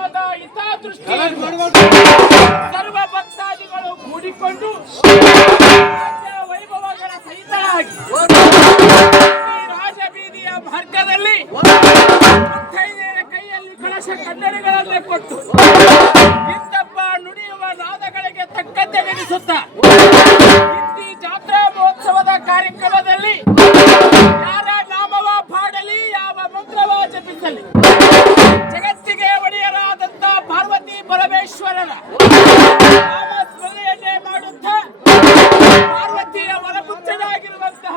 ಧರ್ಮದ ಹಿತದೃಷ್ಟಿ ಸರ್ವ ಭಕ್ತಾದಿಗಳು ಕೂಡಿಕೊಂಡು ವೈಭವಗಳ ಸಹಿತರಾಗಿ ಈ ರಾಜಬೀದಿಯ ಮಾರ್ಗದಲ್ಲಿ ಕೈಯಲ್ಲಿ ಕಳಶ ಕನ್ನಡಿಗಳನ್ನೇ ಕೊಟ್ಟು ಇಂತಪ್ಪ ನುಡಿಯುವ ನಾದಗಳಿಗೆ ತಕ್ಕಂತೆ ನಡೆಸುತ್ತ ಇಂದಿ ಜಾತ್ರಾ ಮಹೋತ್ಸವದ ಕಾರ್ಯಕ್ರಮದಲ್ಲಿ ಯಾರ ನಾಮವ ಪಾಡಲಿ ಯಾವ ಮಂತ್ರವ ಜಪಿಸಲಿ ಜಗತ್ತಿಗೆ ಒಡೆಯರಾದಂತ ಪಾರ್ವತಿ ಪರಮೇಶ್ವರರ ನಾಮ ಸ್ಮರಣೆಯನ್ನೇ ಮಾಡುತ್ತಾ ಪಾರ್ವತಿಯ ವರಪುತ್ರನಾಗಿರುವಂತಹ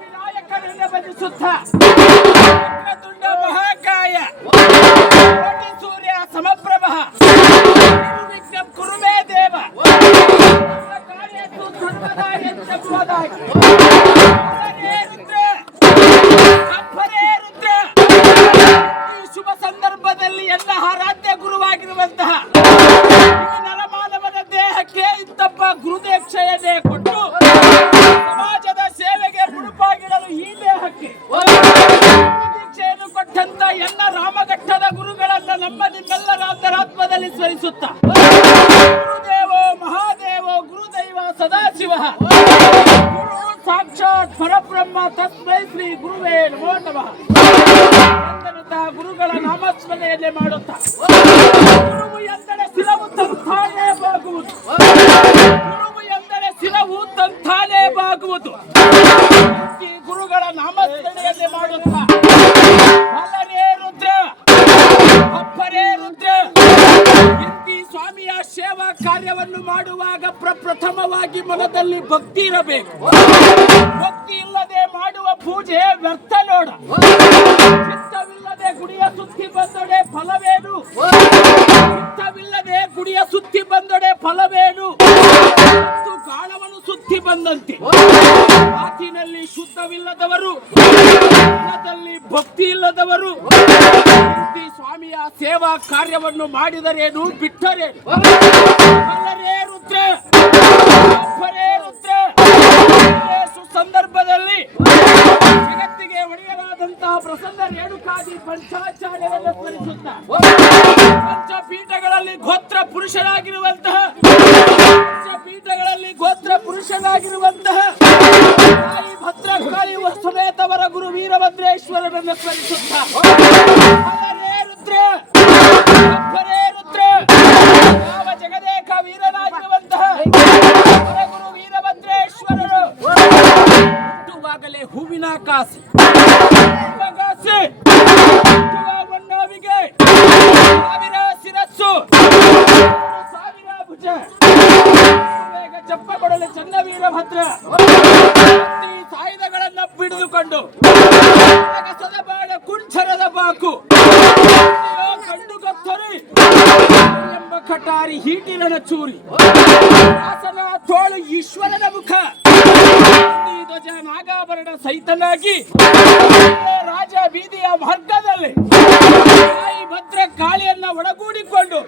ವಿನಾಯಕನನ್ನು ಭಜಿಸುತ್ತಾ ವಕ್ರತುಂಡ ಮಹಾಕಾಯ ಕೋಟಿ ಸೂರ್ಯ ಸಮಪ್ರಭ ನಿರ್ವಿಘ್ನಂ ಕುರು ಮೇ ದೇವ ಕಾರ್ಯಕ್ಕೂ ಸರ್ವದಾ ಎಂಬುದಾಗಿ ಈ ಶುಭ ಸಂದರ್ಭದಲ್ಲಿ ಎಲ್ಲ ಆರಾಧ್ಯ ಗುರುವಾಗಿರುವಂತಹ ನರಮಾನವನ ದೇಹಕ್ಕೆ ಇಂತಪ್ಪ ಗುರುದೀಕ್ಷೆಯನ್ನೇ ಕೊಟ್ಟು ಸಮಾಜದ ಸೇವೆಗೆ ಮುಡುಪಾಗಿಡಲು ಈ ದೇಹಕ್ಕೆ ಗುರುದೀಕ್ಷೆಯನ್ನು ಕೊಟ್ಟಂತ ಎಲ್ಲ ರಾಮಘಟ್ಟದ ಗುರುಗಳನ್ನ ನಮ್ಮ ನಿಮ್ಮೆಲ್ಲರ ಅಂತರಾತ್ಮದಲ್ಲಿ ಸ್ಮರಿಸುತ್ತ ಗುರುದೇವೋ ಮಹಾದೇವೋ ಗುರುದೈವ ಸದಾಶಿವ ಗುರು ಸಾಕ್ಷಾತ್ ಪರಬ್ರಹ್ಮ ತಸ್ಮೈ ಶ್ರೀ ಗುರುವೇ ನಮೋ ನಮಃ ಗುರುಗಳ ನಾಮಸ್ಮರಣೆಯನ್ನೇ ಮಾಡುತ್ತಾ ಗುರುವು ಎಂದರೆ ಶಿರವು ತಂತಾನೇ ಬಾಗುವುದು ಗುರುವು ಎಂದರೆ ಶಿರವು ತಂತಾನೇ ಬಾಗುವುದು ಈ ಗುರುಗಳ ನಾಮಸ್ಮರಣೆಯನ್ನೇ ಮಾಡುತ್ತಾ ಬಲನೇ ರುದ್ರ ಅಪ್ಪರೇ ರುದ್ರ ಇಂತಿ ಸ್ವಾಮಿಯ ಸೇವಾ ಕಾರ್ಯವನ್ನು ಮಾಡುವಾಗ ಪ್ರಪ್ರಥಮವಾಗಿ ಮನದಲ್ಲಿ ಭಕ್ತಿ ಇರಬೇಕು. ಭಕ್ತಿ ಇಲ್ಲದೆ ಮಾಡುವ ಪೂಜೆ ವ್ಯರ್ಥ ನೋಡ. ಚಿತ್ತವಿಲ್ಲದೆ ಗುಡಿಯ ಸುತ್ತಿ ಬಂದೊಡೆ ಫಲವೇನು? ಚಿತ್ತವಿಲ್ಲದೆ ಗುಡಿಯ ಸುತ್ತಿ ಬಂದೊಡೆ ಫಲವೇನು? ಗಾಳವನ್ನು ಸುತ್ತಿ ಬಂದಂತೆ ಮಾತಿನಲ್ಲಿ ಶುದ್ಧವಿಲ್ಲದವರು, ಮನದಲ್ಲಿ ಭಕ್ತಿ ಇಲ್ಲದವರು ಇಂತಿ ಸ್ವಾಮಿಯ ಸೇವಾ ಕಾರ್ಯವನ್ನು ಮಾಡಿದರೇನು ಬಿಟ್ಟರೇನು? ಅಲ್ಲರೇ ರುದ್ರ ಅಪ್ಪರೇ ರುದ್ರ ಸಂದರ್ಭದಲ್ಲಿ ಜಗತ್ತಿಗೆ ಒಡೆಯರಾದಂತಹ ಪ್ರಸನ್ನ ರೇಣುಕಾದಿ ಪಂಚಾಚಾರ್ಯರನ್ನು ಸ್ಮರಿಸುತ್ತ ಪಂಚಪೀಠಗಳಲ್ಲಿ ಗೋತ್ರ ಪುರುಷರಾಗಿರುವಂತಹ ತಾಯಿ ಭದ್ರಕಾಳಿ ಸಮೇತವರ ಗುರು ವೀರಭದ್ರೇಶ್ವರರನ್ನು ಸ್ಮರಿಸುತ್ತ ಅಲ್ಲರೇ ರುದ್ರ ಅಪ್ಪರೇ ರುದ್ರ ಯಾವ ಜಗದೇಕ ವೀರನಾಗಿರುವಂತಹ ಗುರು ವೀರಭದ್ರೇಶ್ವರರು ಹುಟ್ಟುವಾಗಲೇ ಹೂವಿನ ಕಾಸೆ ಹೊನ್ನಾವಿಗೆ 1000 ಶಿರಸ್ಸು 1000 ಭುಜ ಜಪ್ಪ ಕೊಡಲು ಚನ್ನ ವೀರಭದ್ರ ಸಾಯುಧಗಳನ್ನ ಬಿಡಿದುಕೊಂಡು ಸದಬಾಳ ಕುಂಚರದ ಬಾಕು ಕಂಡುಗೊತ್ತರಿ ಎಂಬ ಕಟಾರಿ ಹೀಟಿನ ಚೂರಿ ಹಾಸನ ತೋಳು ಈಶ್ವರನ ಮುಖ ಧ್ವಜ ನಾಗಾಭರಣ ಸಹಿತನಾಗಿ ರಾಜ ಬೀದಿಯ ಮಾರ್ಗದಲ್ಲಿ ತಾಯಿ ಭದ್ರ ಕಾಳಿಯನ್ನ ಒಳಗೂಡಿಕೊಂಡು